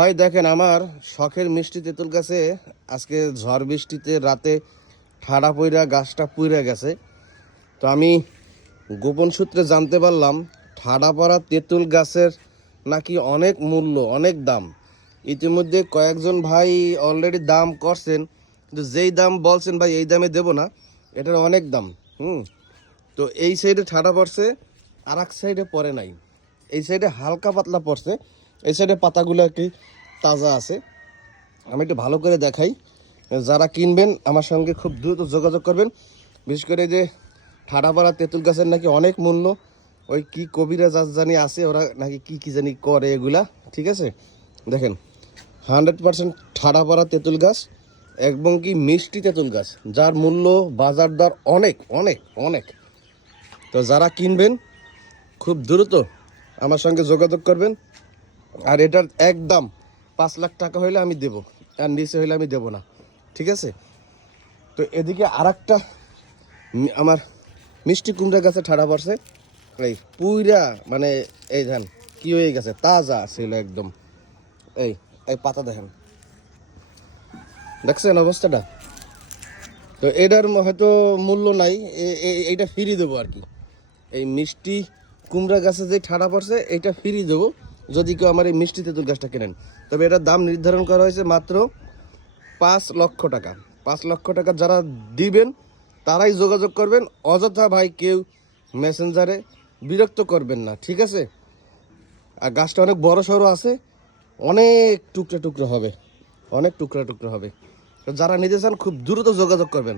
ভাই দেখেন, আমার শখের মিষ্টি তেঁতুল গাছে আজকে ঝড় বৃষ্টিতে রাতে ঠাড়া পইরা গাছটা পুড়ে গেছে। তো আমি গোপন সূত্রে জানতে পারলাম ঠাড়া পড়া তেঁতুল গাছের নাকি অনেক মূল্য, অনেক দাম। ইতিমধ্যে কয়েকজন ভাই অলরেডি দাম করছেন, কিন্তু যেই দাম বলছেন ভাই এই দামে দেব না, এটার অনেক দাম। তো এই সাইডে ঠাড়া পড়ছে, আর এক সাইডে পড়ে নাই। এই সাইডে হালকা পাতলা পড়ছে, এই সাইডে পাতাগুলো একটি তাজা আছে। আমি একটু ভালো করে দেখাই। যারা কিনবেন আমার সঙ্গে খুব দ্রুত যোগাযোগ করবেন। বিশেষ করে যে ঠাড়াপাড়া তেঁতুল গাছের নাকি অনেক মূল্য, ওই কি কবিরাজ জানি আছে, ওরা নাকি কি জানি করে এগুলা। ঠিক আছে, দেখেন 100% ঠাড়াপাড়া তেঁতুল গাছ এবং কি মিষ্টি তেঁতুল গাছ, যার মূল্য বাজার দর অনেক অনেক অনেক। তো যারা কিনবেন খুব দ্রুত আমার সঙ্গে যোগাযোগ করবেন। আর এটার একদম 5 লাখ টাকা হইলে আমি দেব, আর নিচে হইলে আমি দেব না। ঠিক আছে। তো এদিকে আর একটা আমার মিষ্টি কুমড়া গাছে ঠাড়া পড়ছে, এই পুইরা মানে এই ধান কি হয়ে গেছে, তাজা ছিল একদম। এই এই পাতা দেখেন, দেখছেন অবস্থাটা। তো এটার হয়তো মূল্য নাই, এইটা ফিরিয়ে দেবো আর কি। এই মিষ্টি কুমড়া গাছে যে ঠাড়া পড়ছে এইটা ফিরিয়ে দেবো যদি কেউ আমার এই মিষ্টি তেঁতুল গাছটা কেনেন। তবে এটার দাম নির্ধারণ করা হয়েছে মাত্র 5 লক্ষ টাকা। 5 লক্ষ টাকা যারা দিবেন তারাই যোগাযোগ করবেন। অযথা ভাই কেউ মেসেঞ্জারে বিরক্ত করবেন না, ঠিক আছে। আর গাছটা অনেক বড় সড়ো আছে, অনেক টুকরা টুকরো হবে, অনেক টুকরা টুকরো হবে। তো যারা নিতে চান খুব দ্রুত যোগাযোগ করবেন।